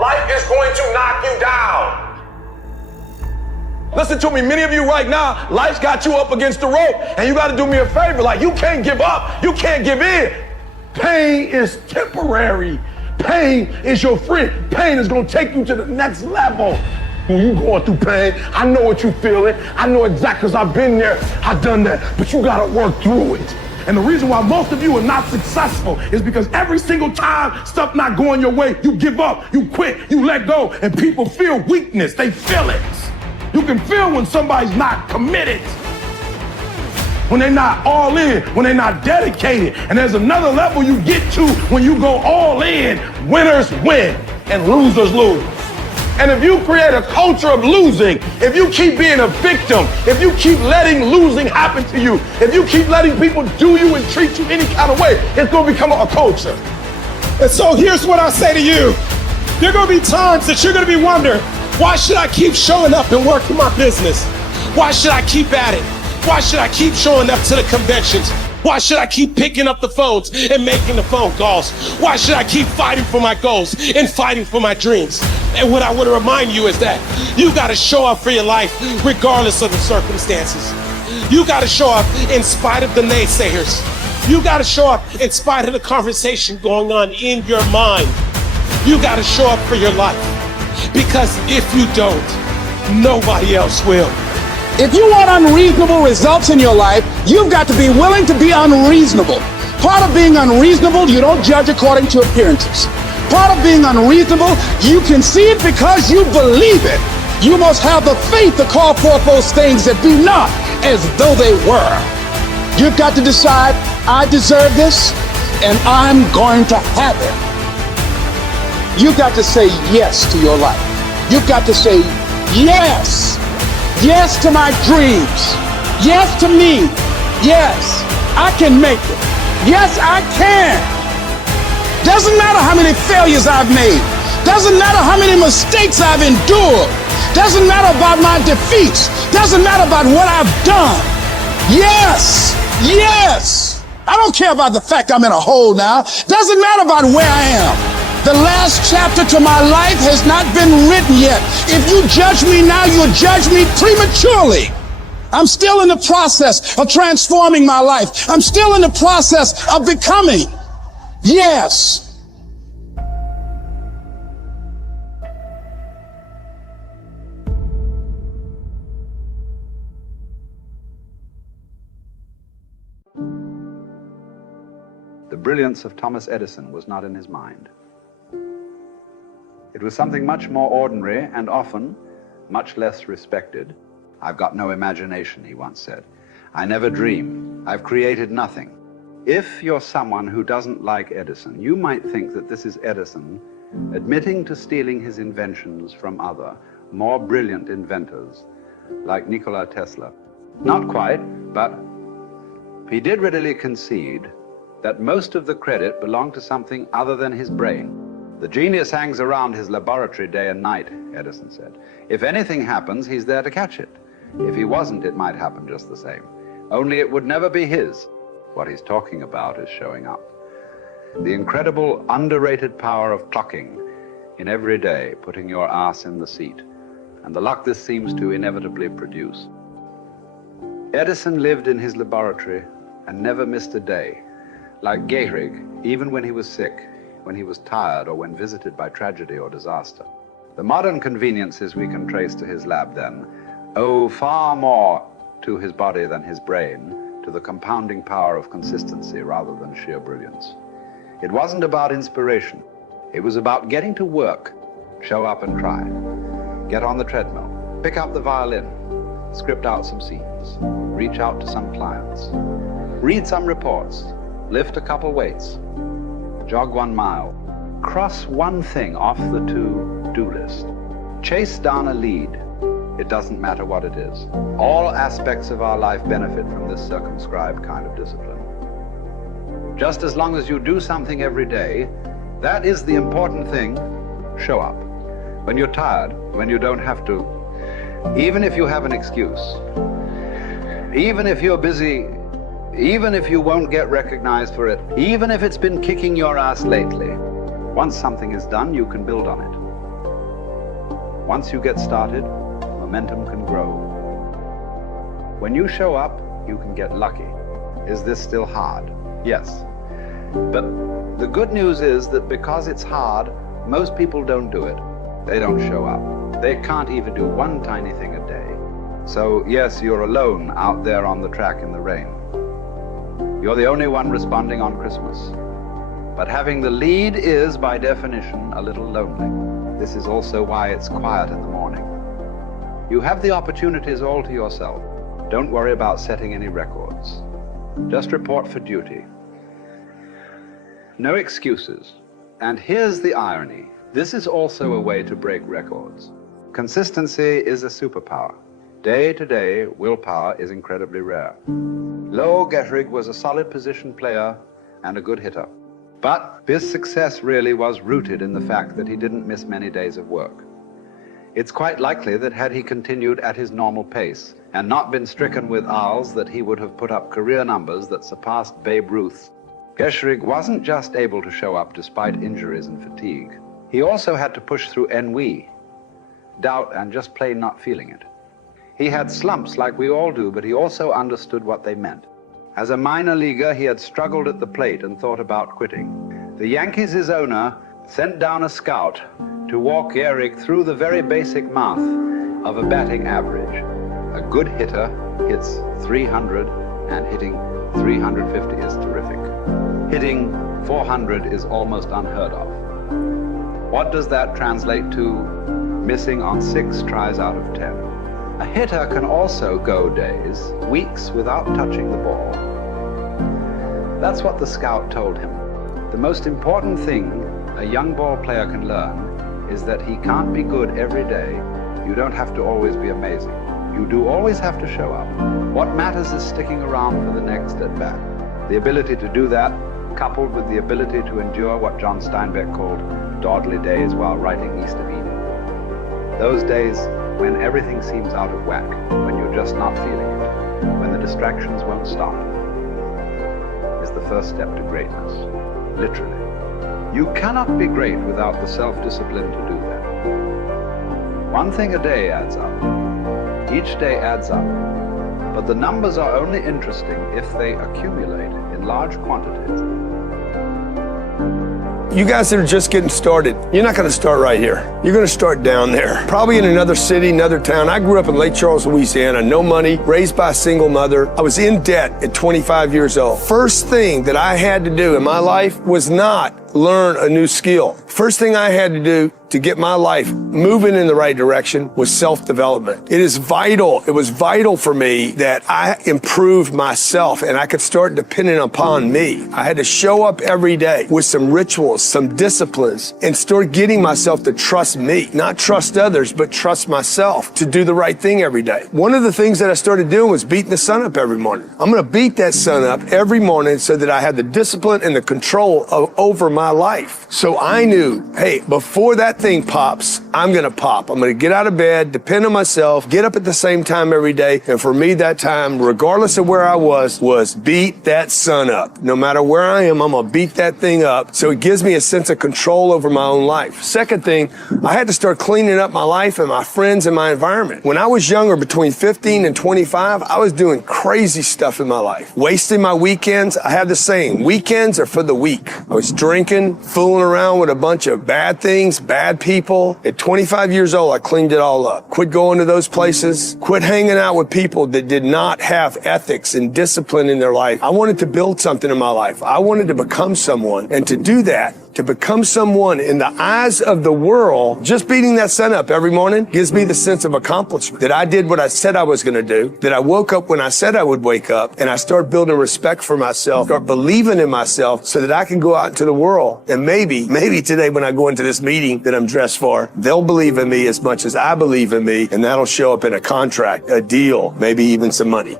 Life is going to knock you down. Listen to me, many of you right now, life's got you up against the rope, and you got to do me a favor. Like, you can't give up. You can't give in. Pain is temporary. Pain is your friend. Pain is going to take you to the next level. When you going through pain, I know what you're feeling. I know exactly, because I've been there. I've done that. But you got to work through it. And the reason why most of you are not successful is because every single time stuff not going your way, you give up, you quit, you let go, and people feel weakness. They feel it. You can feel when somebody's not committed, when they're not all in, when they're not dedicated. And there's another level you get to when you go all in. Winners win and losers lose. And if you create a culture of losing, if you keep being a victim, if you keep letting losing happen to you, if you keep letting people do you and treat you any kind of way, it's going to become a culture. And so here's what I say to you. There are going to be times that you're going to be wondering, why should I keep showing up and working my business? Why should I keep at it? Why should I keep showing up to the conventions? Why should I keep picking up the phones and making the phone calls? Why should I keep fighting for my goals and fighting for my dreams? And what I want to remind you is that you got to show up for your life regardless of the circumstances. You got to show up in spite of the naysayers. You got to show up in spite of the conversation going on in your mind. You got to show up for your life. Because if you don't, nobody else will. If you want unreasonable results in your life, you've got to be willing to be unreasonable. Part of being unreasonable, you don't judge according to appearances. Part of being unreasonable, you can see it because you believe it. You must have the faith to call forth those things that be not as though they were. You've got to decide, I deserve this, and I'm going to have it. You've got to say yes to your life. You've got to say yes. Yes to my dreams. Yes to me. Yes, I can make it. Yes, I can. Doesn't matter how many failures I've made. Doesn't matter how many mistakes I've endured. Doesn't matter about my defeats. Doesn't matter about what I've done. Yes, yes. I don't care about the fact I'm in a hole now. Doesn't matter about where I am. The last chapter to my life has not been written yet. If you judge me now, you'll judge me prematurely. I'm still in the process of transforming my life. I'm still in the process of becoming. Yes. The brilliance of Thomas Edison was not in his mind. It was something much more ordinary and often much less respected. I've got no imagination, he once said. I never dream. I've created nothing. If you're someone who doesn't like Edison, you might think that this is Edison admitting to stealing his inventions from other, more brilliant inventors, like Nikola Tesla. Not quite, but he did readily concede that most of the credit belonged to something other than his brain. The genius hangs around his laboratory day and night, Edison said. If anything happens, he's there to catch it. If he wasn't, it might happen just the same. Only it would never be his. What he's talking about is showing up. The incredible, underrated power of clocking in every day, putting your ass in the seat, and the luck this seems to inevitably produce. Edison lived in his laboratory and never missed a day. Like Gehrig, even when he was sick, when he was tired, or when visited by tragedy or disaster. The modern conveniences we can trace to his lab then owe far more to his body than his brain, to the compounding power of consistency rather than sheer brilliance. It wasn't about inspiration. It was about getting to work. Show up and try. Get on the treadmill. Pick up the violin. Script out some scenes. Reach out to some clients. Read some reports. Lift a couple weights. Jog 1 mile. Cross one thing off the to-do list. Chase down a lead. It doesn't matter what it is. All aspects of our life benefit from this circumscribed kind of discipline. Just as long as you do something every day, that is the important thing. Show up. When you're tired, when you don't have to, even if you have an excuse, even if you're busy, even if you won't get recognized for it, even if it's been kicking your ass lately, once something is done, you can build on it. Once you get started, momentum can grow. When you show up, you can get lucky. Is this still hard? Yes. But the good news is that because it's hard, most people don't do it. They don't show up. They can't even do one tiny thing a day. So yes, you're alone out there on the track in the rain. You're the only one responding on Christmas. But having the lead is, by definition, a little lonely. This is also why it's quiet in the morning. You have the opportunities all to yourself. Don't worry about setting any records. Just report for duty. No excuses. And here's the irony. This is also a way to break records. Consistency is a superpower. Day to day, willpower is incredibly rare. Lo Gehrig was a solid position player and a good hitter. But his success really was rooted in the fact that he didn't miss many days of work. It's quite likely that had he continued at his normal pace and not been stricken with ALS, that he would have put up career numbers that surpassed Babe Ruth's. Gehrig wasn't just able to show up despite injuries and fatigue. He also had to push through ennui, doubt, and just plain not feeling it. He had slumps like we all do, but he also understood what they meant. As a minor leaguer, he had struggled at the plate and thought about quitting. The Yankees' owner sent down a scout to walk Gehrig through the very basic math of a batting average. A good hitter hits 300, and hitting 350 is terrific. Hitting 400 is almost unheard of. What does that translate to? Missing on 6 tries out of 10. A hitter can also go days, weeks without touching the ball. That's what the scout told him. The most important thing a young ball player can learn is that he can't be good every day. You don't have to always be amazing. You do always have to show up. What matters is sticking around for the next at-bat. The ability to do that, coupled with the ability to endure what John Steinbeck called dawdly days while writing East of Eden. Those days when everything seems out of whack, when you're just not feeling it, when the distractions won't stop, is the first step to greatness, literally. You cannot be great without the self-discipline to do that. One thing a day adds up. Each day adds up. But the numbers are only interesting if they accumulate in large quantities. You guys that are just getting started, you're not going to start right here. You're going to start down there, probably in another city, another town. I grew up in Lake Charles, Louisiana, no money, raised by a single mother. I was in debt at 25 years old. First thing that I had to do in my life was not learn a new skill. First thing I had to do to get my life moving in the right direction was self-development. It is vital. It was vital for me that I improved myself and I could start depending upon me. I had to show up every day with some rituals, some disciplines, and start getting myself to trust me, not trust others, but trust myself to do the right thing every day. One of the things that I started doing was beating the sun up every morning. I'm going to beat that sun up every morning so that I had the discipline and the control over my life. So I knew, hey, before that thing pops, I'm going to pop. I'm going to get out of bed, depend on myself, get up at the same time every day. And for me, that time, regardless of where I was beat that sun up. No matter where I am, I'm going to beat that thing up. So it gives me a sense of control over my own life. Second thing, I had to start cleaning up my life and my friends and my environment. When I was younger, between 15 and 25, I was doing crazy stuff in my life. Wasting my weekends. I have the saying, weekends are for the weak. I was drinking, fooling around with a bunch of bad things, bad people. At 25 years old, I cleaned it all up. Quit going to those places. Quit hanging out with people that did not have ethics and discipline in their life. I wanted to build something in my life. I wanted to become someone. And to do that, to become someone in the eyes of the world, just beating that sun up every morning gives me the sense of accomplishment, that I did what I said I was going to do, that I woke up when I said I would wake up, and I start building respect for myself, start believing in myself so that I can go out into the world. And maybe today when I go into this meeting that I'm dressed for, they'll believe in me as much as I believe in me, and that'll show up in a contract, a deal, maybe even some money.